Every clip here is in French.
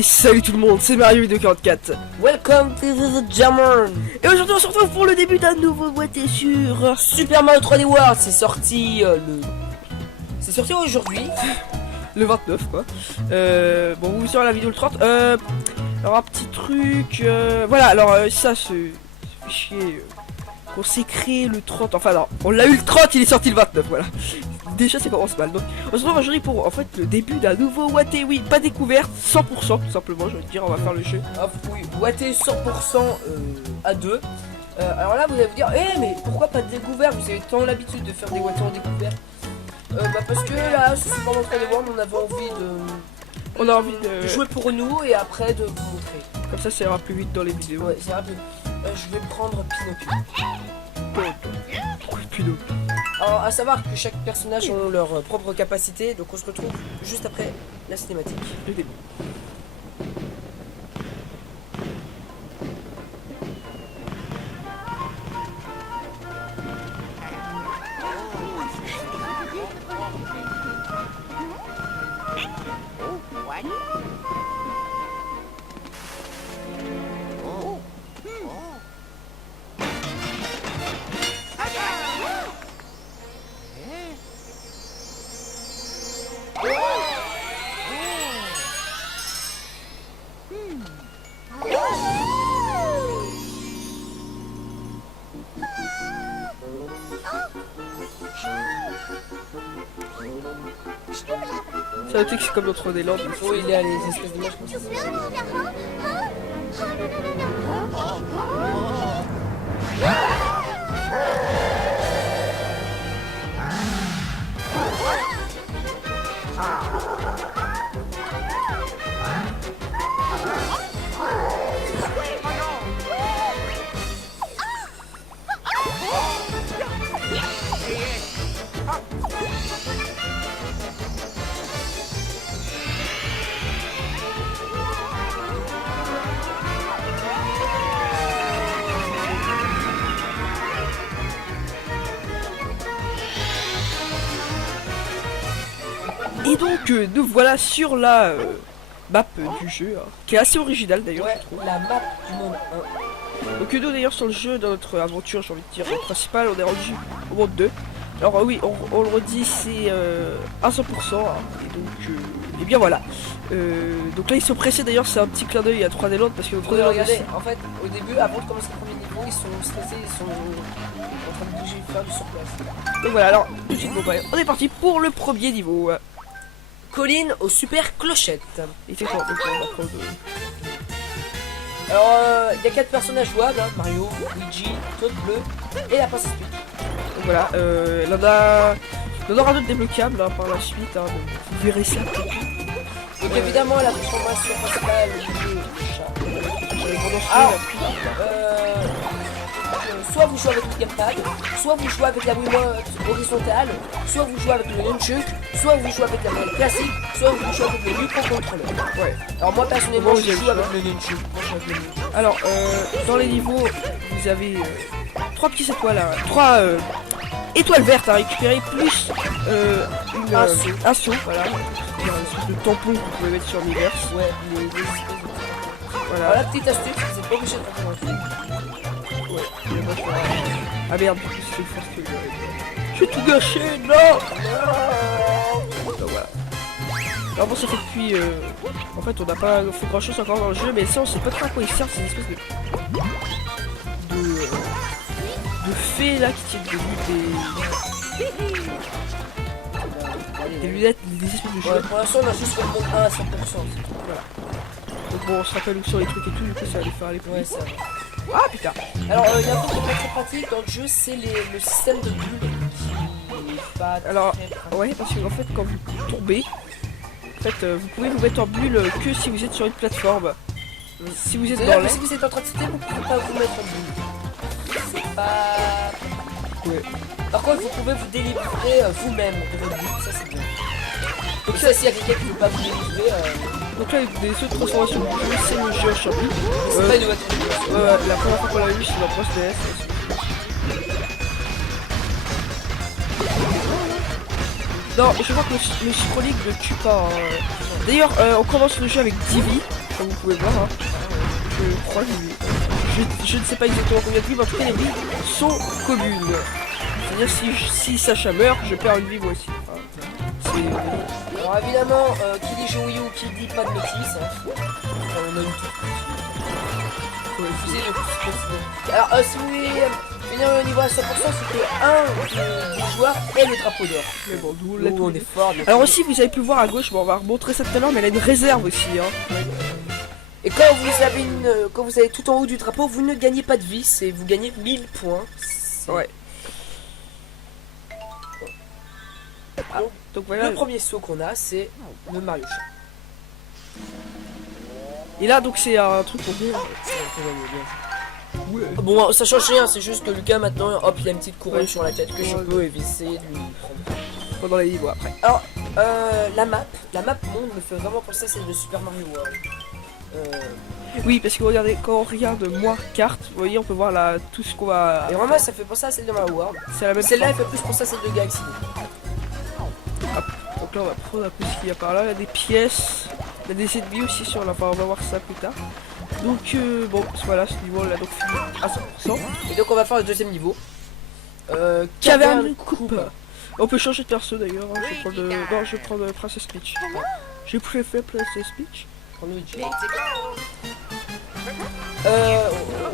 Et salut tout le monde, c'est Mario Vidéo 44. Welcome to the Jammer. Et aujourd'hui on se retrouve pour le début d'un nouveau boîtier sur Super Mario 3D World. C'est sorti aujourd'hui. le 29 quoi. Bon, vous verrez la vidéo le 30. Alors un petit truc, voilà. Alors ça, ce fichier qu'on s'est créé le 30. Enfin non, on l'a eu le 30, il est sorti le 29. Voilà. Déjà ça commence mal. Donc on se retrouve aujourd'hui pour en fait le début d'un nouveau Watté. Oui, pas découverte, 100% tout simplement. Je vais te dire, on va faire le jeu. Ah oui, Watté 100% à 2. Alors là vous allez vous dire, mais pourquoi pas de découverte? Vous avez tant l'habitude de faire des Watté en découverte. Parce que là, ce Super Mario 3D World, on avait envie de jouer pour nous et après de vous montrer. Comme ça ira plus vite dans les vidéos. Ouais, c'est rapide. Je vais prendre Pinocchio. Pinocchio. Alors à savoir que chaque personnage ont leur propre capacité, donc on se retrouve juste après la cinématique. Le début. Ça veut dire que c'est comme notre des landes. Oh, il y a les espèces d'images comme ça. Et donc nous voilà sur la map du jeu, hein, qui est assez originale d'ailleurs, Ouais, je trouve. la map du monde 1. Donc nous d'ailleurs sur le jeu, dans notre aventure, j'ai envie de dire principale, on est rendu au monde 2. Alors oui, on le redit, c'est à 100%, hein, et donc et bien voilà. Donc là ils sont pressés d'ailleurs, c'est un petit clin d'œil à 3D Land parce que le 3D Land Regardez, en fait, au début, avant de commencer le premier niveau, ils sont stressés, ils sont en train de bouger, faire du surplace. donc voilà, alors tout de suite, bon, bah, on est parti pour le premier niveau. Colline aux super clochettes. Et c'est quoi? Donc on va prendre, Alors, il y a 4 personnages jouables, hein, Mario, Luigi, Toad Bleu et la princesse Peach. donc voilà, il y en aura d'autres débloquables hein, par la suite, hein, donc vous verrez ça. Donc évidemment, la transformation principale du jeu, le chat. Alors, Soit vous jouez avec le gamepad, soit vous jouez avec la Wiimote horizontale, soit vous jouez avec le nunchuk, soit vous jouez avec la manette classique, soit vous jouez avec le microcontrôleur. ouais. Alors moi personnellement, Moi, je j'ai joue le avec choix. le nunchuk. Moi, je joue avec le nunchuk. Alors, dans les niveaux, vous avez 3 petites étoiles, hein, 3 étoiles vertes à récupérer, plus un saut, voilà. C'est une espèce de tampon que vous pouvez mettre sur l'univers. Ouais, les espèces de... Voilà. Alors la petite astuce, c'est pas obligé de rentrer dans le film. Ouais. Et moi, je fais... Ah merde, du coup, c'est une force que j'ai tout gâché, non. Donc voilà. Alors bon, ça fait depuis... En fait, on n'a pas fait grand chose encore dans le jeu, mais ça, on sait pas trop à quoi il sert, c'est une espèce de fées là qui tiennent des lunettes, des espèces de Ouais, jeux. pour l'instant, on a juste fait le monde 1 à 100%. Donc bon, on se rappelle où sont les trucs et tout, du coup ça va les faire aller plus Ouais, vite. ça. Ah putain. Alors, il y a un truc qui est pas très pratique dans le jeu, c'est le système de bulles qui est pas Alors, très pratique. ouais, parce qu'en fait, quand vous tombez, en fait, vous pouvez vous mettre en bulle que si vous êtes sur une plateforme. Si vous êtes dans C'est-à-dire que l'air... si vous êtes en train de citer, vous pouvez pas vous mettre en bulle. C'est pas... Ouais. Par contre, vous pouvez vous délivrer vous-même de votre bulle, ça c'est bien. Donc ça, s'il y a quelqu'un qui ne veut pas vous délivrer, Donc là, les autres transformations du jeu, c'est le jeu à Champi. c'est pas une voiture. La première fois qu'on l'a vu, c'est dans Post DS. Non, je crois que le scrolling ne tue pas. D'ailleurs, on commence le jeu avec Divi. comme vous pouvez voir. Hein. Je crois que je ne sais pas exactement combien de vies, mais en tout cas les vies sont communes. C'est-à-dire si Sacha meurt, je perds une vie moi aussi. Enfin, Alors évidemment, qui dit jeu Wii U, qui dit pas de métis. Hein. Enfin, on a une toute fusée de plus. Alors si vous voulez finir le niveau à 100%, c'est que un des joueurs est le drapeau d'or. mais bon, nous Nous, on est fort. alors aussi, vous avez pu voir à gauche, bon, on va remontrer ça tout à l'heure, mais elle a une réserve aussi. Hein. Et quand vous avez tout en haut du drapeau, vous ne gagnez pas de vie, c'est vous gagnez 1000 points. Ouais. Donc voilà. Le premier saut qu'on a, c'est le Mario Kart. Et là, donc c'est un truc pour bien. Ouais. Bon, ça change rien, c'est juste que Lucas maintenant, hop, il a une petite couronne Ouais. sur la tête que je peux éviter de lui prendre. Pendant les niveaux après. Alors, la map monde me fait vraiment penser à celle de Super Mario World. Oui, parce que regardez, quand on regarde moi carte, vous voyez, on peut voir là tout ce qu'on va. Et vraiment, ça fait penser à celle de Mario World. C'est la même. Celle-là, elle forme. fait plus penser à celle de Galaxy. Donc là, on va prendre un peu ce qu'il y a par là. Il y a des pièces, il y a des ennemis aussi sur là. Enfin, on va voir ça plus tard. Donc bon, voilà, ce niveau là donc fini à 100%. Et donc, on va faire le deuxième niveau. Caverne coupe. On peut changer de perso d'ailleurs. Hein. Je vais prendre non, je vais prendre Princess Peach. J'ai préféré Princess Peach. Pour Luigi.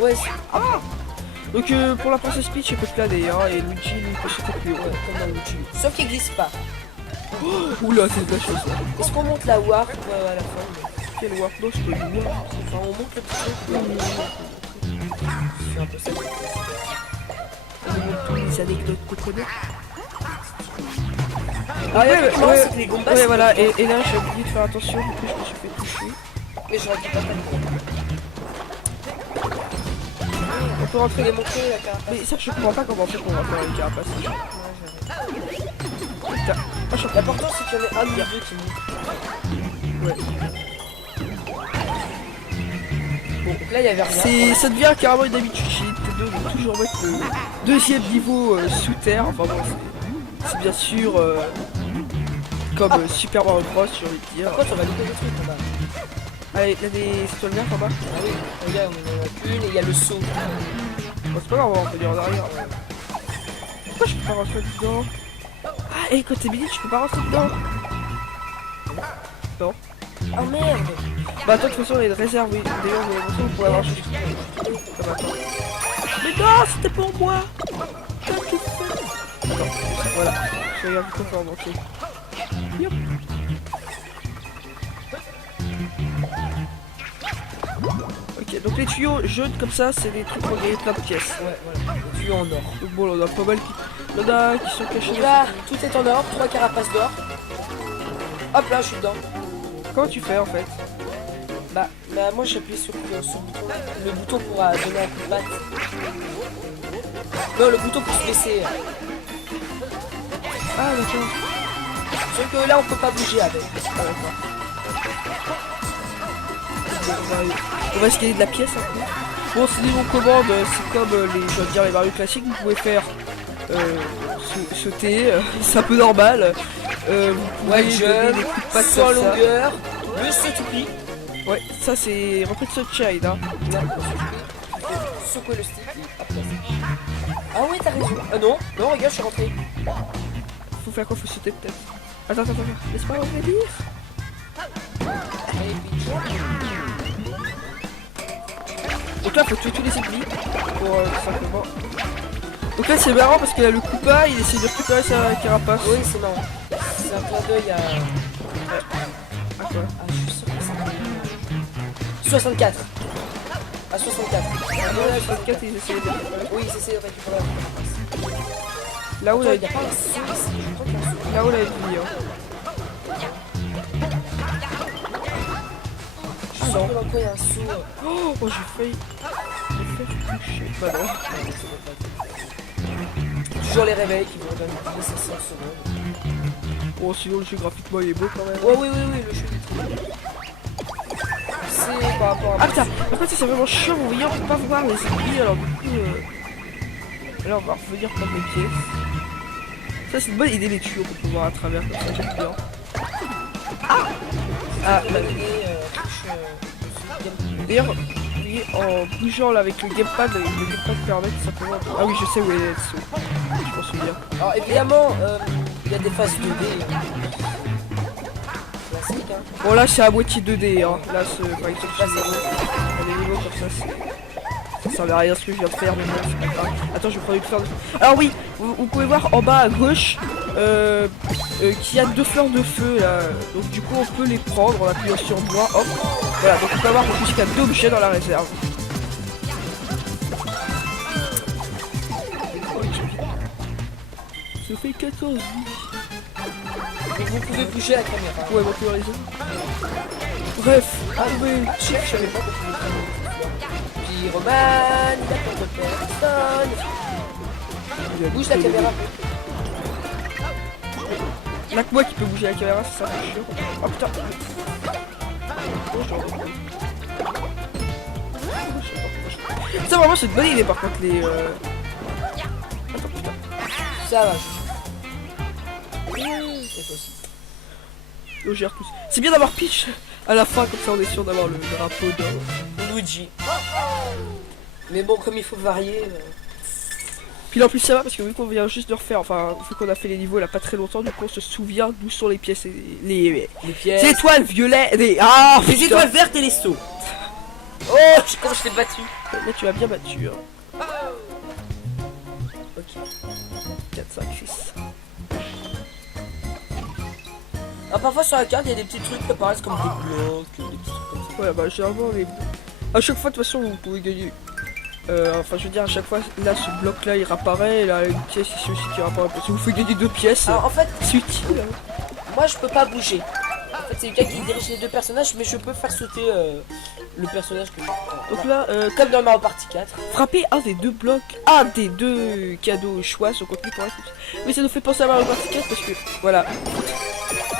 Ouais, Donc pour la Princess Peach, elle peut planer, hein, et Luigi lui peut sauter plus haut. ouais, comme dans Luigi. Sauf qu'il glisse pas. Oula, c'est de la chose là. Est-ce qu'on monte la warp à la fin? Quel warp? Non, c'est pas du warp. Enfin, on monte le petit truc. C'est un peu ça. On montre tous les anecdotes qu'on connaît. Ah, Ouais, ouais, c'est que les Goombas, ouais, c'est voilà, des- et là j'ai oublié de faire attention, du coup je me suis fait toucher. Mais j'aurais dit pas de On peut rentrer les montrer la carapace. Mais ça je comprends pas comment on fait pour rentrer dans une carapace. Putain. Ah, je L'important c'est qu'il y en ait un des deux qui monte. Ouais. Bon, donc là il y avait rien. Ça devient carrément une habitude chez Nintendo de toujours mettre le deuxième niveau sous terre. Enfin bon, c'est bien sûr comme Super Mario Bros, j'ai envie de dire. Par contre on va louper des trucs là-bas. Allez, il y a des étoiles vertes en bas. Ah oui, regarde, on en a une et il y a le saut. Bon, c'est pas grave, on va venir en arrière. Pourquoi je peux pas rentrer dedans? Ah, et quand t'es mini, tu peux pas rentrer dedans. Non. Oh merde. Bah attends, de toute façon, il y a une réserve, oui. D'ailleurs, vous avez montré, vous pouvez avoir juste. Comme attends. Mais non, c'était pour moi. Qu'est-ce que tu fais? Attends, voilà. Je regarde tout ça en entier. Yop. Ok, donc les tuyaux jaunes comme ça, c'est des trucs pour gagner plein de pièces. Ouais, voilà. Les tuyaux en or. Donc bon, là, on a pas mal qui... Il y en a qui sont cachés. Donc là, tout est en or, 3 carapaces d'or. Hop là, je suis dedans. Comment tu fais en fait? Bah moi j'ai appuyé sur le bouton pour donner un coup de batte. Non, le bouton pour se baisser. Ah d'accord. Sauf que là on peut pas bouger avec. Ah d'accord. On va scanner de la pièce un peu. Bon, c'est des noms commandes, c'est comme je veux dire les Mario classiques, vous pouvez faire sauter, c'est un peu normal. Vous pouvez White donner jump, des coups de patte sans comme ça. longueur, le saut toupie. Ouais, ça c'est repris de Sunshine, hein. Secouer le stick et hop là. Ah oui, t'as raison. Ah non, non, regarde, je suis rentré. Faut faire quoi? Faut sauter peut-être. Attends, laisse-moi revenir. Et puis jump. Donc là, faut tuer tous les ennemis pour tout simplement. Donc là, c'est marrant parce que là, le Koopa, il essaie de récupérer sa carapace. Oui, c'est marrant. C'est un clin d'œil à... Ah quoi? Ah, je suis sûr que c'est 64. À 64. Ah, non, là, 64, ils essaient de récupérer. Oui, c'est de récupérer la carapace. Là où Attends, la il n'y a pas un saut ici. Je crois qu'il y a un saut. Là où la vie, hein. Je sens que dans le coin, il y a un saut. Oh, j'ai failli me faire toucher. Bah non. Toujours les réveils qui vont donner 5 secondes. Bon, sinon le jeu graphiquement il est beau quand même. Ouais, oui, le jeu est très beau. C'est par rapport à... Ah putain, après ça c'est vraiment chiant, vous voyez, on peut pas voir les ennemis, alors du coup... Là on va revenir prendre les pièces. Ça c'est une bonne idée les tuyaux qu'on peut voir à travers, comme ça j'aime bien. Ah la idée, D'ailleurs, vous voyez, en bougeant là avec le gamepad permet tout simplement. Ah oui, je sais où elle est, je m'en souviens. Alors évidemment, il y a des phases 2D. Classique, hein. Bon, là c'est à moitié 2D, hein. Là, par exemple, il y a des niveaux comme ça, ça servait à rien ce que je viens de faire, mais bon, c'est pas grave. Attends, je vais prendre une fleur de... Alors oui, vous pouvez voir en bas à gauche qu'il y a 2 fleurs de feu là. Donc du coup on peut les prendre en appuyant sur moi. Hop. Voilà, donc on peut avoir jusqu'à 2 objets dans la réserve. Ça fait 14 vies. Donc vous pouvez bouger la caméra. Ouais, bon, tu raison. Bref, Ah oui, je savais pas que tu voulais faire. Puis Roman, il a peur de personne. Bouge la caméra. Y'a que moi qui peux bouger la caméra, c'est ça, je suis sûr. Oh putain. Oh, je dois reprendre. Ça vraiment c'est une bonne idée par contre les Attends putain. Ça va. C'est possible. On gère tous. C'est bien d'avoir Peach à la fin, comme ça on est sûr d'avoir le drapeau d'or. Luigi. Mais bon, comme il faut varier. Puis là en plus ça va parce que vu qu'on vient juste de refaire, enfin vu qu'on a fait les niveaux il y a pas très longtemps, du coup on se souvient d'où sont les pièces et les pièces. les étoiles violettes, les... Ah, les étoiles vertes et les sauts. Oh, comment je t'ai battu. Là tu as bien battu hein. Ok. 4, 5, 6. Alors parfois sur la carte il y a des petits trucs qui apparaissent comme des blocs, des petits trucs comme ça. Ouais bah généralement les... À chaque fois de toute façon vous pouvez gagner. Enfin je veux dire à chaque fois là ce bloc là il réapparaît et là une pièce ici aussi qui réapparaît. Si vous faites gagner 2 pièces, alors en fait c'est utile. Moi je peux pas bouger. En fait c'est quelqu'un qui dirige les 2 personnages mais je peux faire sauter le personnage que je... Donc là, comme dans Mario Party 4. frapper un des 2 blocs, un des 2 cadeaux choix sont contenus pour la suite. Mais ça nous fait penser à Mario Party 4 parce que voilà.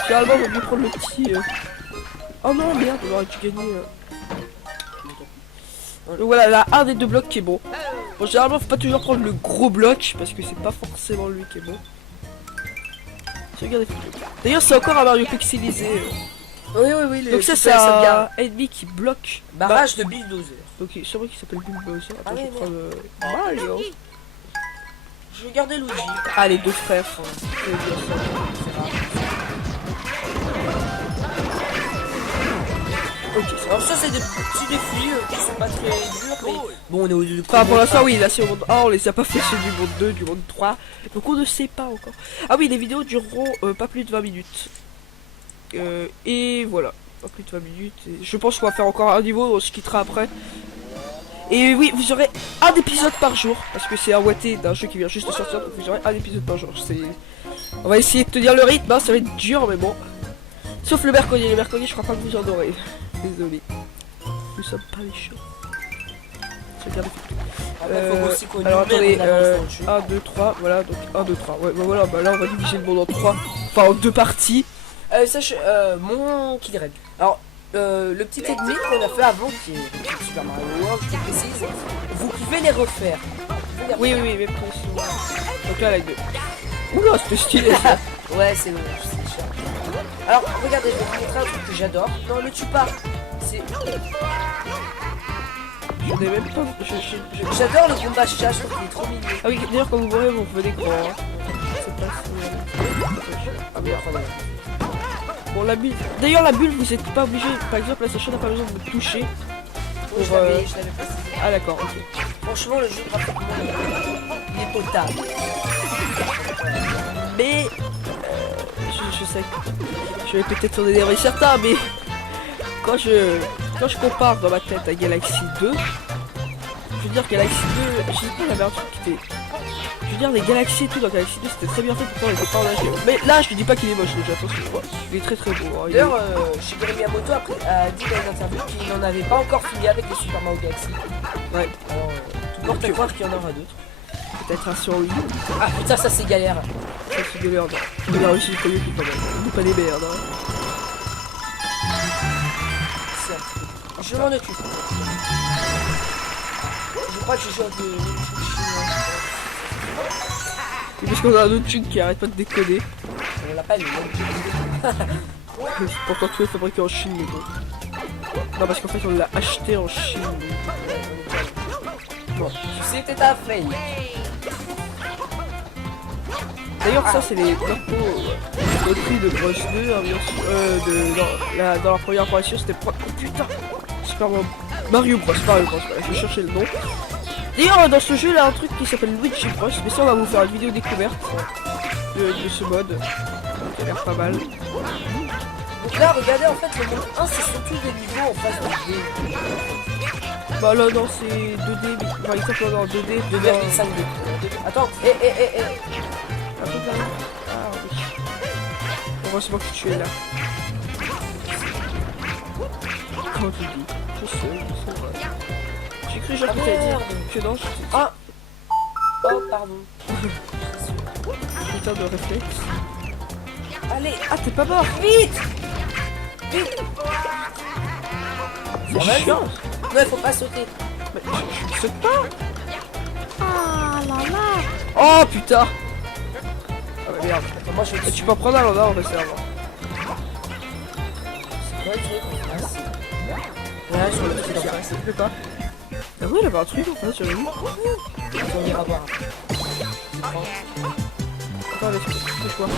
Généralement on va mieux prendre le petit. Oh non merde, on aurait dû gagner. Donc voilà, là un des 2 blocs qui est bon. Bon généralement faut pas toujours prendre le gros bloc parce que c'est pas forcément lui qui est bon. Regardez. D'ailleurs c'est encore un Mario pixelisé. Oui. Donc ça c'est un ennemi qui bloque. Barrage de bulldozer. Ok, c'est vrai qu'il s'appelle Bulldozer. Attends, Ah je vais ouais, prendre Mario. Je vais garder Luigi. Ah, les 2 frères. Ok, ça va. Alors ça c'est des petits défis qui sont pas très durs mais bon on est au début. Enfin pour l'instant oui, là c'est au monde 1, on les a pas fait ceux du monde 2, du monde 3. Donc on ne sait pas encore. Ah oui, les vidéos dureront pas plus de 20 minutes. Et voilà, pas plus de 20 minutes. Et je pense qu'on va faire encore un niveau, on se quittera après. Et oui, vous aurez un épisode par jour, parce que c'est un watté d'un jeu qui vient juste de sortir, donc vous aurez un épisode par jour. On va essayer de tenir le rythme, hein, ça va être dur mais bon. Sauf le mercredi, je crois pas que vous en aurez. Désolé. Nous sommes pas méchants. Alors attendez, 1, 2, 3, voilà, donc 1, 2, 3. Ouais, bah voilà, bah là on va diviser le monde en 3. Enfin en 2 parties. Sache, mon Kid Red. Alors, le petit ennemi qu'on a fait avant, qui est Super Mario World, je te précise, vous pouvez les refaire. Oui, mais précis. Donc là, la 2. Oula, c'était stylé ça. Ouais, c'est cher. Alors, regardez, je vais vous montrer un truc que j'adore. Non, le tue pas. C'est... Je n'ai même pas... J'adore le combat chat, je trouve qu'il est trop mignon. Ah oui, d'ailleurs quand vous verrez, vous revenez grand. Hein. C'est pas si... Ah oui, attendez. Bon, la bulle... D'ailleurs, la bulle, vous êtes pas obligé... Par exemple, la session n'a pas besoin de vous toucher. Pour, je l'avais précisé. Ah d'accord, ok. Franchement, le jeu graphiquement, il est potable. Mais... je sais que... Je vais peut-être en énerver certains, mais... Quand je compare dans ma tête à Galaxy 2, je veux dire Galaxy 2, je sais pas, il y avait un truc qui était... Je veux dire les Galaxies et tout dans Galaxy 2 c'était très bien fait, pourtant il était pas en HD. Mais là je te dis pas qu'il est moche déjà, attention, il est très très beau. Hein, d'ailleurs, Shigeru Miyamoto a dit dans une interview qu'il n'en avait pas encore fini avec les Super Mario Galaxy. Ouais. Alors, tout porte à croire qu'il y en aura d'autres. Peut-être un sur lui. Ah putain, ça c'est galère. Ça c'est galère, non. Il a réussi le premier coup quand même. Nous pas des merdes. Hein. Je m'en occupe. Je crois que je joue un peu... C'est parce qu'on a un autre chunk qui arrête pas de déconner. On l'a pas vu. Pourtant tout est fabriqué en Chine mais bon. Non, parce qu'en fait, on l'a acheté en Chine. Bon, c'était un fail. D'ailleurs, ça, c'est les blancos au prix de Bros 2, hein, bien sûr. Dans la première apparition, c'était pas. Oh putain! Super Mario Bros. Voilà, je vais chercher le nom. D'ailleurs, dans ce jeu, il y a un truc qui s'appelle Luigi Bros. Mais ça, on va vous faire une vidéo découverte de ce mode. Donc, il a l'air pas mal. Donc là, regardez, en fait, le monde 1, c'est surtout des niveaux en face de jeu. Bah là, non, c'est 2D. Par exemple, là, dans 2D, 2,5D. Attends, un peu là. Ah oui. Heureusement que tu es là. Comment tu dis? Je sais, vrai. J'ai cru genre que t'allais dire que non, je t'ai dit. Ah. Oh, pardon. Putain de réflexe. Allez, Ah, t'es pas mort! vite. Vite. C'est chiant! Ouais, faut pas sauter. Mais je saute pas! Ah là là! Oh putain! Ah bah merde. Attends, moi, je vais Tu peux en prendre un là, on va se faire avoir. C'est quoi le truc? Ah, c'est... Ouais, sur le truc en face. Ça te plaît pas? Ah ouais, il y avait un truc en fait, j'avais vu. On ira voir. Attends, laisse-moi voir.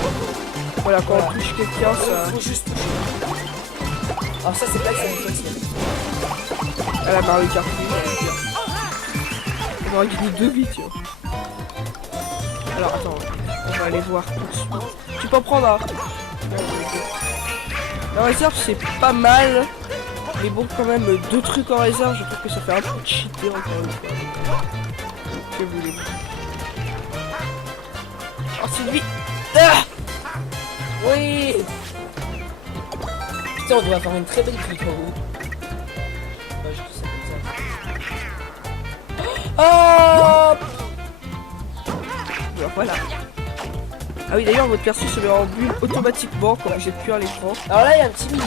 Voilà, quand on touche quelqu'un, ça. Faut juste toucher. Alors ça, c'est pas que ça me facile. Elle a Mario Kart. On aurait gagné 2 vies, tu vois. Alors attends, on va aller voir tout de suite. Tu peux en prendre un. La réserve, c'est pas mal. Mais bon, quand même, 2 trucs en réserve, je trouve que ça fait un peu cheater encore une fois. Que voulez-vous? Oh, c'est une vie. Ah Oui. Putain, on doit avoir une très belle clique en haut. Ouais, je dis ça comme ça. Oh. Voilà. Ah oui, d'ailleurs, votre perso se met en bulle automatiquement quand vous êtes plus à l'écran. Alors là, il y a un petit mini.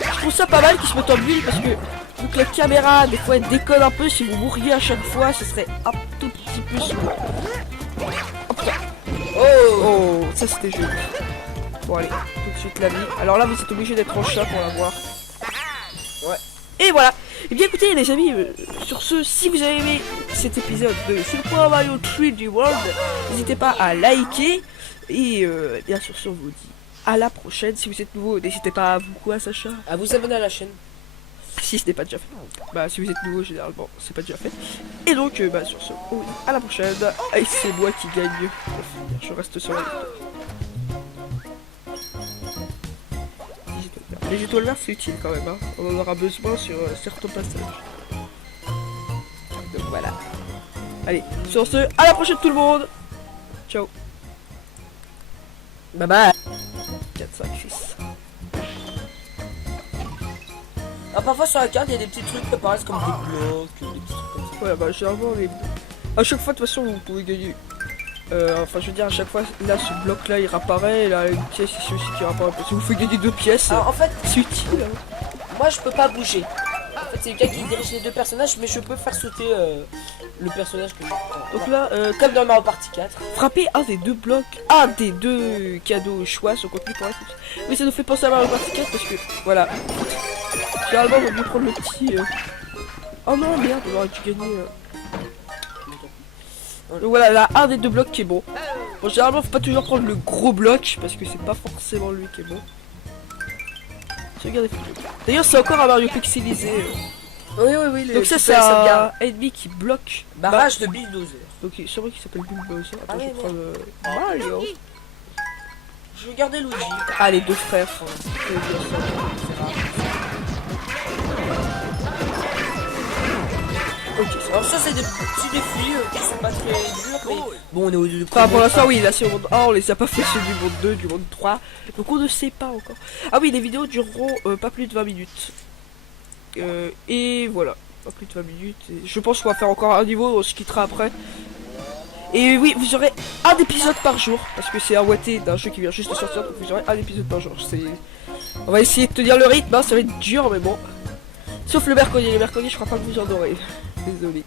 Je trouve ça pas mal qu'ils se mettent en bulle parce que vu que la caméra, des fois, elle déconne un peu, si vous mourriez à chaque fois, ce serait un tout petit peu slow. Oh putain. Oh, ça c'était joli. Bon, allez, tout de suite la vie. Alors là, vous êtes obligé d'être en chat pour la voir. Ouais. Et voilà. Et bien écoutez les amis, sur ce, si vous avez aimé cet épisode de Super Mario 3D World, n'hésitez pas à liker. Et bien sûr, on vous dit à la prochaine. Si vous êtes nouveau, n'hésitez pas à vous Sacha. À vous abonner à la chaîne. Si ce n'est pas déjà fait. Bah si vous êtes nouveau, généralement, c'est pas déjà fait. Et donc, bah sur ce, on vous dit à la prochaine. Et c'est moi qui gagne. Je reste sur la victoire. Les étoiles vertes, c'est utile quand même, hein. On en aura besoin sur certains passages. Donc voilà. Allez, sur ce, à la prochaine tout le monde. Ciao. Bye bye. 4, 5, 6. Ah, parfois sur la carte, il y a des petits trucs qui apparaissent comme des blocs, des petits trucs comme ça. Voilà, bah généralement, à chaque fois, de toute façon, vous pouvez gagner. Enfin, je veux dire, à chaque fois, là, ce bloc-là, il réapparaît, et là, une pièce ici aussi qui réapparaît. Ça vous fait gagner 2 pièces. Alors, en fait, c'est utile. Hein. Moi, je peux pas bouger. En fait, c'est Lucas qui dirige les 2 personnages, mais je peux faire sauter le personnage que je veux. Donc là, comme dans Mario Party 4. frapper un des 2 blocs, un des 2 cadeaux au choix sont contenus pour la suite. Oui, ça nous fait penser à Mario Party 4 parce que, voilà. Généralement, on va mieux prendre le petit. Oh non, merde, on aurait dû gagner. Donc voilà, là, un des 2 blocs qui est bon. Bon, généralement, faut pas toujours prendre le gros bloc parce que c'est pas forcément lui qui est bon. Regardez. D'ailleurs, c'est encore un Mario pixelisé. Oui, oui, oui. Donc ça, c'est un ennemi qui bloque. Barrage de bulldozer. Donc c'est vrai qu'il s'appelle Bulldozer. Attends, Ah je ouais, vais prendre Mario. Je vais garder Luigi. Ah, les 2 frères. Ok, Alors ça, c'est des petits défis qui sont pas très durs, mais bon, on est au enfin, pour l'instant, oui, là c'est au monde 1, on les a pas fait ceux du monde 2, du monde 3. Donc on ne sait pas encore. Ah oui, les vidéos dureront pas plus de 20 minutes. Et voilà, pas plus de 20 minutes. Et je pense qu'on va faire encore un niveau, on se quittera après. Et oui, vous aurez un épisode par jour, parce que c'est un watté d'un jeu qui vient juste de sortir, donc vous aurez un épisode par jour. On va essayer de tenir le rythme, hein, ça va être dur, mais bon. Sauf le mercredi, je crois pas que vous en aurez. Désolé.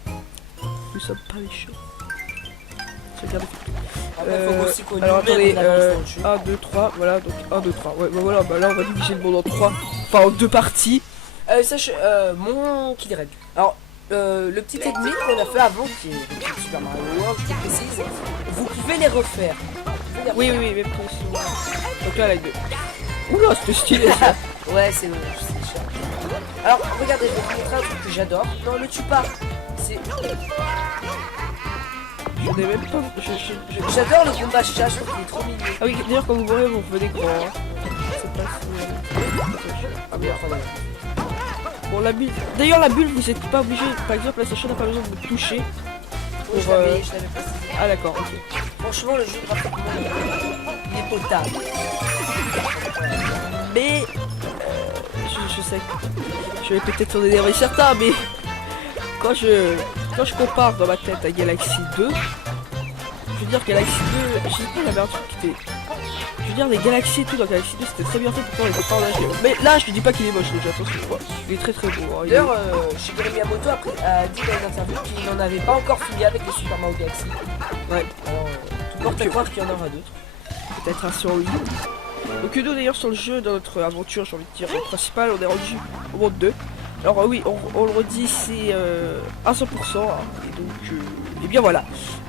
Nous sommes pas méchants. Alors attendez, 1, 2, 3, voilà, donc 1, 2, 3. Ouais, bah voilà, bah là on va diviser le monde en 3. Enfin en 2 parties. Sache, mon kill reg. Alors, le petit ennemi qu'on a fait avant, qui est Super Mario World, je précise, vous pouvez les refaire. Oui, même pour ça. Donc là, la 2. Oula, c'était stylé ça. Ouais, c'est cher. Alors, regardez, je vais vous montrer un truc que j'adore. Non, le tue pas. C'est... Je n'ai même pas. J'adore le combat chat, je trouve qu'il est trop mignon. Ah oui, d'ailleurs, quand vous voyez, vous revenez grand. Hein. C'est pas si. Ah oui, attendez. Bon, la bulle. D'ailleurs, la bulle, vous êtes pas obligé. Par exemple, la Sacha n'a pas besoin de vous toucher. Oui, je l'avais précisé. Ah, d'accord, ok. Franchement, le jeu graphiquement, il est potable. Mais. Je sais. Je vais peut-être en énerver certains, mais. Quand je compare dans ma tête à Galaxy 2, je veux dire Galaxy 2, je sais pas, il y avait un truc qui était. Je veux dire, les Galaxies et tout dans Galaxy 2, c'était très bien fait, pourtant les pas en HD. Mais là, je te dis pas qu'il est moche déjà, attention, il est très très beau. Hein, d'ailleurs, Shigeru Miyamoto a dit dans une interview qu'il n'en avait pas encore fini avec les Super Mario Galaxy. Ouais. Alors, tout porte à croire qu'il y en aura d'autres. Peut-être un sur Wii. Donc nous d'ailleurs sur le jeu, dans notre aventure, j'ai envie de dire, principale, on est rendu au monde 2. Alors oui, on le redit, c'est à 100%, hein, et donc, et bien voilà.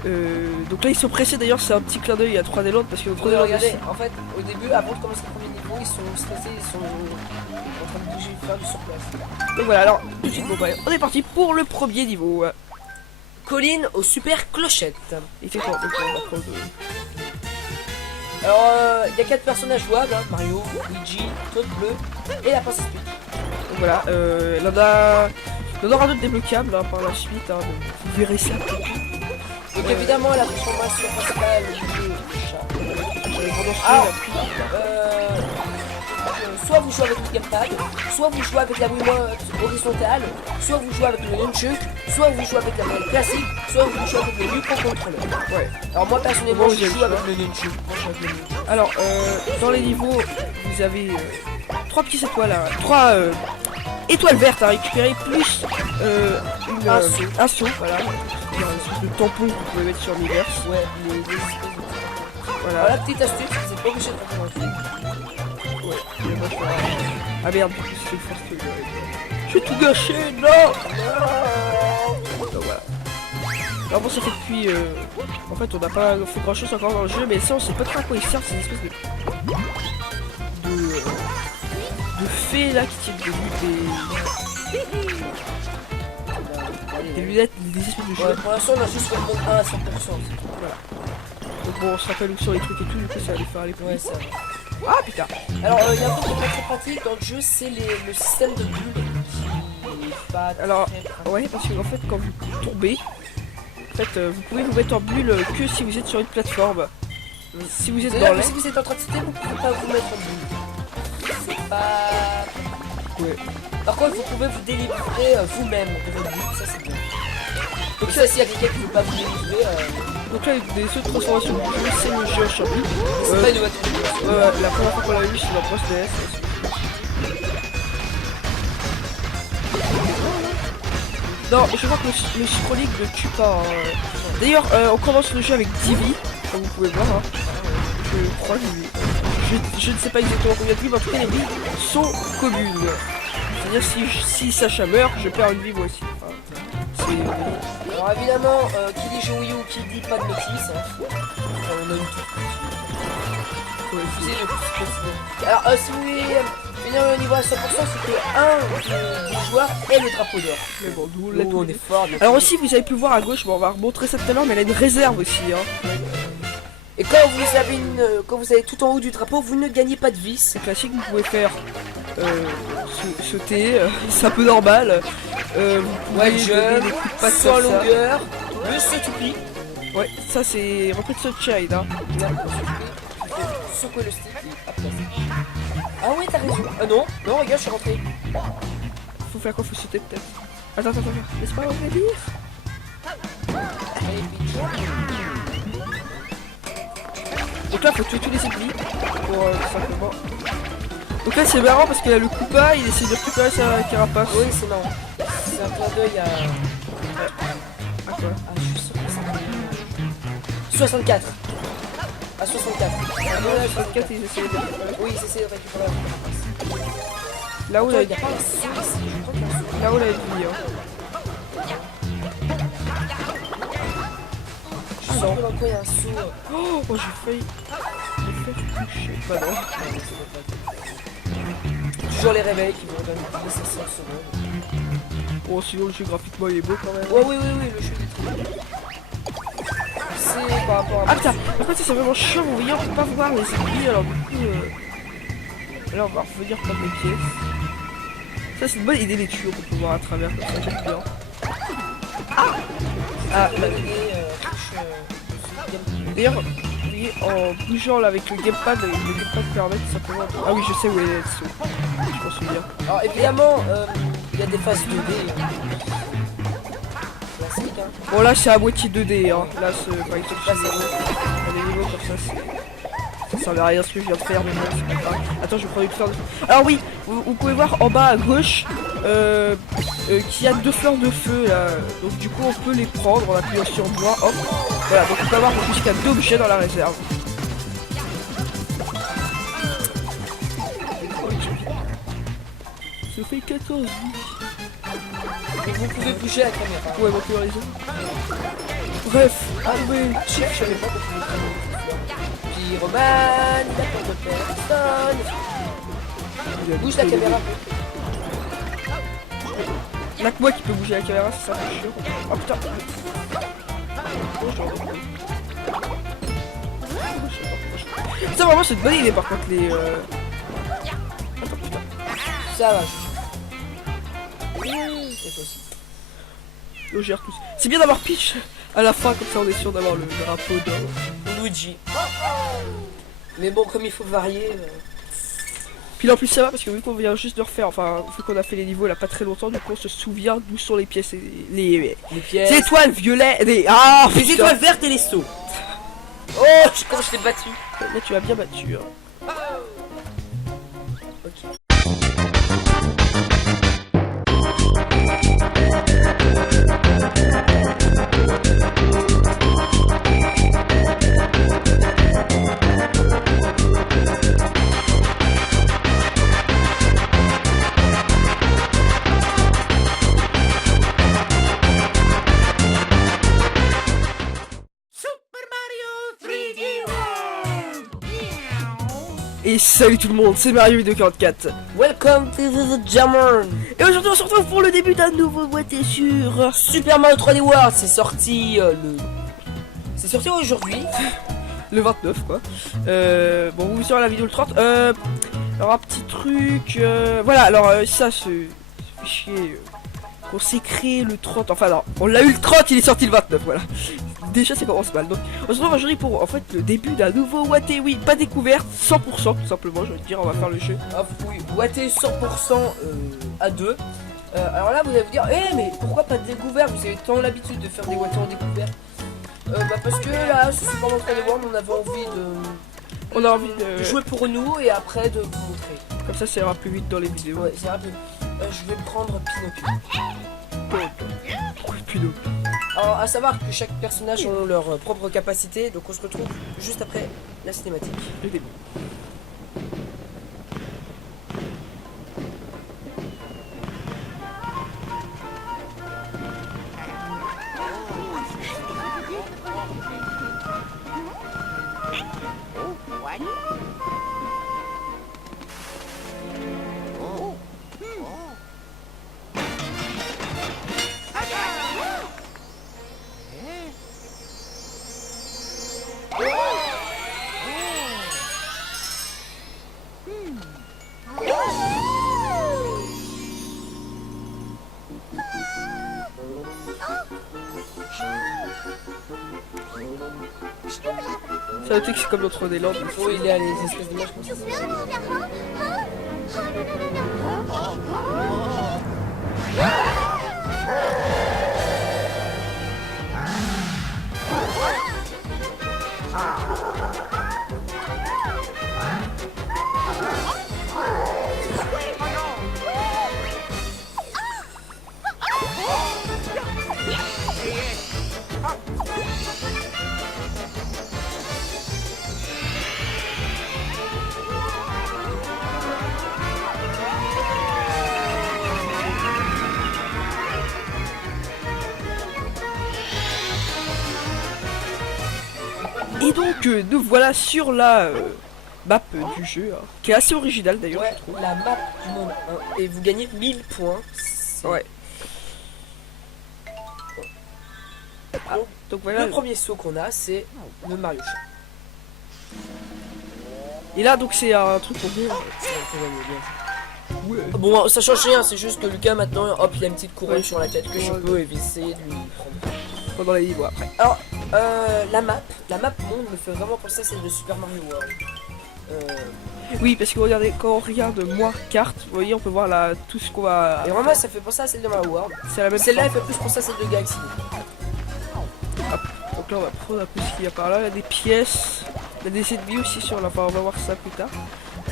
Donc là ils sont pressés, d'ailleurs c'est un petit clin d'œil à 3D Land, parce que regardez, en fait, au début, avant de commencer le premier niveau, ils sont stressés, ils sont en train de bouger, faire du surplace. Donc voilà, alors tout de suite, bon, bah, on est parti pour le premier niveau. Colline aux super clochettes. Il fait quoi? Donc, on va prendre, Alors, il y a 4 personnages jouables, hein, Mario, Luigi, Toad Bleu et la princesse Peach. Donc voilà, il en aura d'autres débloquables hein, par la suite, hein, donc vous verrez ça. Donc évidemment, la transformation principale du jeu, soit vous jouez avec le gamepad, soit vous jouez avec la Wiimote horizontale, soit vous jouez avec le nunchuk, soit vous jouez avec la manette classique, soit vous jouez avec le microcontrôleur. Ouais. Alors moi personnellement, je joue avec le nunchuk. Alors, dans les niveaux, vous avez 3 petites étoiles, 3 étoiles vertes à récupérer, plus un saut, voilà. Une espèce de tampon que vous pouvez mettre sur l'univers. Ouais, les espèces de... Voilà. La petite astuce, c'est pas obligé de rentrer dans le film. Ouais, ah merde, c'est le first que je vais tout gâché, non. Donc voilà. Alors bon, ça fait depuis... En fait, on n'a pas fait grand chose encore dans le jeu, mais ça, on sait pas trop à quoi il sert, c'est une espèce de fées là qui tiennent des lunettes, des espèces de jeux. Ouais, pour l'instant, on a juste fait le monde 1 à 100%. Voilà. Donc bon, on se rappelle où sont les trucs et tout, du coup, ça va les faire aller plus. Ouais, ça. Ah putain. Alors, il y a un truc qui est très pratique dans le jeu, c'est le système de bulles qui est pas alors, très ouais, parce que en fait, quand vous tombez, en fait, vous pouvez vous mettre en bulle que si vous êtes sur une plateforme. Si vous êtes dans l'air. Si vous êtes en train de sauter, vous pouvez pas vous mettre en bulle. C'est pas... Ouais. Par contre, vous pouvez vous délivrer vous-même de votre bulle, ça c'est bien. Donc ça, s'il y a quelqu'un qui ne veut pas vous délivrer... Donc là, des autres transformations de jeu, c'est le jeu sur lui. C'est pas une voiture. La première fois qu'on l'a vu, c'est dans Post DS. Non, je crois que le scrolling ne tue pas. Hein. D'ailleurs, on commence le jeu avec 10 vies, comme vous pouvez voir. Hein. Je crois que je ne sais pas exactement combien de vies, mais en tout cas, les vies sont communes. C'est-à-dire, si Sacha meurt, je perds une vie moi aussi. Enfin, alors évidemment, qui dit jeu Wii U, qui dit pas de métis, hein. On a une toute. Alors, si vous voulez finir le niveau à 100%, c'était un des joueurs et le drapeau d'or. Mais bon, nous, on est fort. Alors aussi, vous avez pu voir à gauche, bon, on va remontrer ça tout à l'heure, mais elle a une réserve aussi. Hein. Et quand vous avez tout en haut du drapeau, vous ne gagnez pas de vie. C'est classique, vous pouvez faire sauter, c'est un peu normal. Vous pouvez jump, des coups de patte sans longueur, le saut-to-pied. Ouais, ça c'est repris de Sunshine. Hein. Secouer le stick et après. Ah oui, t'as raison. Ah non, non, regarde, je suis rentré. Faut faire quoi? Faut sauter peut-être. Attends, laisse-moi revenir. Donc là, faut tuer tous les ennemis pour simplement. Donc là, c'est marrant parce qu'il a le Koopa, il essaie de récupérer sa carapace. Oui, c'est marrant. C'est un clin d'œil à. À quoi? Ah, je suis sûr que c'est 64. À 64. Ah non, là, 64, ils essaient de. Oui, ils essaient de récupérer la carapace. Là où Attends, la il n'y a pas un saut ici. Je crois qu'il y a un saut. là où la vie, hein. Je sens que dans le coin, il y a un saut. Oh, j'ai failli toucher. Bah non. Toujours les réveils qui vont donner 5 secondes. Oh, sinon le jeu graphiquement il est beau quand même. Ouais, oui, le jeu est très beau. C'est par rapport à. Ah putain, par contre c'est vraiment chiant, vous voyez, on peut pas voir les ennemis, alors du coup là on va revenir prendre les pièces. Ça c'est une bonne idée les tuyaux qu'on peut voir à travers, comme ça j'aime bien. Ah la bah, touche. d'ailleurs, vous voyez, en bougeant là avec le gamepad permet tout simplement... Ah oui je sais où est le saut, je m'en souviens. Alors évidemment, il y a des phases 2D. Classique, hein. Bon là c'est à moitié 2D, hein. Là c'est par exemple pas des niveaux comme ça ça sert à rien ce que je viens de faire, mais bon c'est pas grave. Attends je vais prendre une fleur de... Alors oui, vous pouvez voir en bas à gauche qu'il y a 2 fleurs de feu là. Donc du coup on peut les prendre en appuyant sur bois, hop. Voilà, donc on peut avoir jusqu'à 2 objets dans la réserve. Ça fait 14. Et vous pouvez bouger la caméra. Ouais, bon, raison. Bref, Ah oui, je savais pas qu'on pouvait prendre une fleur. Pyromane, d'accord de personne. Bouge la caméra. Y'a que moi qui peux bouger la caméra, c'est ça, c'est chiant. Oh putain. Oh, ça vraiment c'est une bonne idée par contre les Attends putain. Ça va. Et toi aussi. On gère tous. C'est bien d'avoir Peach à la fin, comme ça on est sûr d'avoir le drapeau de Luigi. Mais bon, comme il faut varier. Puis là en plus ça va parce que vu qu'on vient juste de refaire, enfin vu qu'on a fait les niveaux là pas très longtemps, du coup on se souvient d'où sont les pièces et les pièces. les étoiles violettes, les... Ah Les putain. étoiles vertes et les sauts. Oh, comment je t'ai battu. Là tu as bien battu hein. Ok. Et salut tout le monde, c'est Mario 244. Welcome to the Jammer. Et aujourd'hui on se retrouve pour le début d'un nouveau boîtier sur Super Mario 3D World, c'est sorti C'est sorti aujourd'hui. le 29 quoi. Bon vous verrez la vidéo le 30. Alors un petit truc, voilà alors ça ce fichier qu'on s'est créé le 30, enfin non, on l'a eu le 30, il est sorti le 29, voilà. Déjà ça commence mal, donc on se retrouve aujourd'hui pour en fait le début d'un nouveau Watté, oui, pas découverte, 100% tout simplement, je veux dire, on va faire le jeu. Ah oui, Watté 100% à 2. Alors là vous allez vous dire, mais pourquoi pas de découvert? Vous avez tant l'habitude de faire des Watté en découvert. Parce que là, ce Super Mario 3D World, on avait envie On a envie de jouer pour nous et après de vous montrer. comme ça ira plus vite dans les vidéos. Ouais, c'est rapide. Je vais prendre Pinocchio. Pourquoi Pinocchio? Alors, à savoir que chaque personnage ont leur propre capacité, donc on se retrouve juste après la cinématique. Le début. Ça noté que c'est comme notre Land. Oh, il y a les espèces d'images comme ça. Et donc, nous voilà sur la map du jeu, hein, qui est assez originale d'ailleurs, Ouais, je trouve. la map du monde 1. Et vous gagnez 1000 points. C'est- Ouais. Ah, Donc voilà. le premier saut qu'on a, c'est le Mario Kart. Et là, donc c'est un truc pour vous. C'est un peu gagné, bien. Ouais. Bon, ça change rien, c'est juste que Lucas maintenant, hop, il a une petite couronne Ouais. sur la tête que je Ouais. peux essayer de lui prendre. Pendant les niveaux après. Alors, la map monde me fait vraiment penser à celle de Super Mario World. Oui, parce que regardez, quand on regarde moi carte, vous voyez, on peut voir là tout ce qu'on va. Et vraiment, ça fait penser à celle de Mario World. C'est la même. Celle-là, elle fait plus penser à celle de Galaxy. Donc là, on va prendre un peu ce qu'il y a par là. Il y a des pièces. Il y a des ennemis aussi sur la. Enfin, on va voir ça plus tard.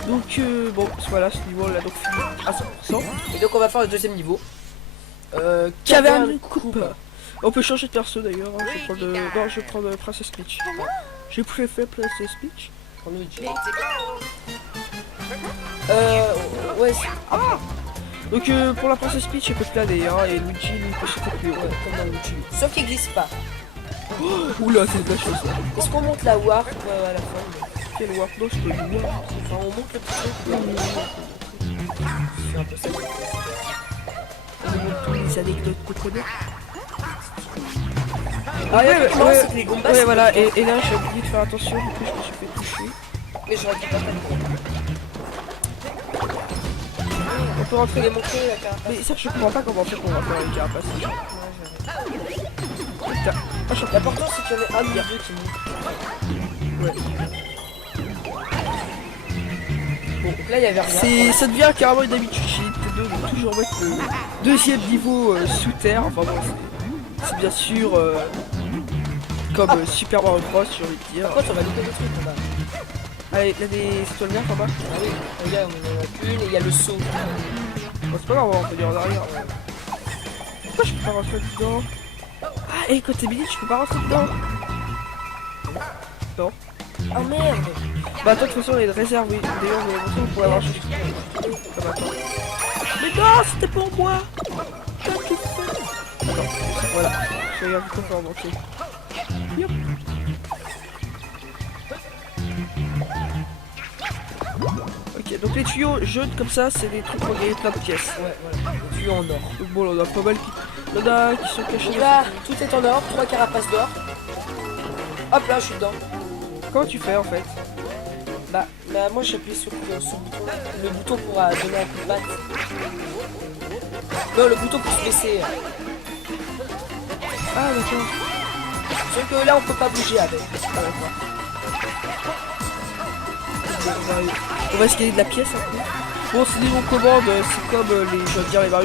Donc, bon, voilà, ce niveau on l'a donc fini à 100%. Et donc, on va faire le deuxième niveau. Caverne coupe. On peut changer de perso d'ailleurs. Hein. Je vais prendre. Non, je vais prendre Princess Peach. J'ai préféré Princess Peach. Prends Luigi. Ouais, Donc, pour la Princess Peach, elle peut planer. Hein, et Luigi, lui, peut sauter plus haut. ouais, comme dans Luigi. Sauf qu'il glisse pas. Oula, c'est de la chose. Là. Est-ce qu'on monte la warp à la fin? Quel warp? Non, je peux le voir. Enfin, on monte le petit truc. C'est un peu ça. Les anecdotes qu'on connaît. Ah, ouais, effectivement, ouais, c'est que les Goombas, Ouais, c'est voilà, des- et là j'ai oublié de faire attention, du coup je me suis fait toucher. Mais j'aurais dit pas de On peut rentrer. les montrer la carapace. Mais ça, je comprends pas comment on fait pour rentrer dans les carapaces. Putain. Ah, je L'important c'est qu'il y en ait un ou deux qui montent. Ouais. Bon, donc là il y avait rien. C'est, ça devient carrément une habitude chez Nintendo de toujours mettre le deuxième niveau sous terre. Enfin bon, c'est bien sûr comme Super Mario Bros, j'ai envie de dire. Par contre, on va louper des trucs en bas. Allez, il y a des étoiles vertes en bas. Ah oui, regarde, on en a une et il y a le saut. Bon, c'est pas grave, on va revenir en arrière. Pourquoi je peux pas rentrer dedans? Ah, et quand t'es mini, tu peux pas rentrer dedans. Non. Oh merde! Bah, attends, de toute façon, il y a une réserve, oui. D'ailleurs, on pourrait avoir juste. Ça va attends. Mais non, c'était pour moi! Qu'est-ce que tu fais? Attends, voilà. Je regarde tout faire monter. Yop. Ok, donc les tuyaux jaunes comme ça, c'est des trucs pour gagner plein de pièces. Ouais, voilà, les tuyaux en or. Donc bon, là, on a pas mal qui. Il y en a qui sont cachés. Donc là, tout est en or, 3 carapaces d'or. Hop là, je suis dedans. Comment tu fais en fait? Bah moi j'appuie sur le bouton pour donner un coup de patte. Non, le bouton pour se baisser. Ah, d'accord. Sauf que là, on peut pas bouger avec. Ah, d'accord. On va essayer de la pièce un peu. Bon, c'est des commande, c'est comme les, je veux dire, les Mario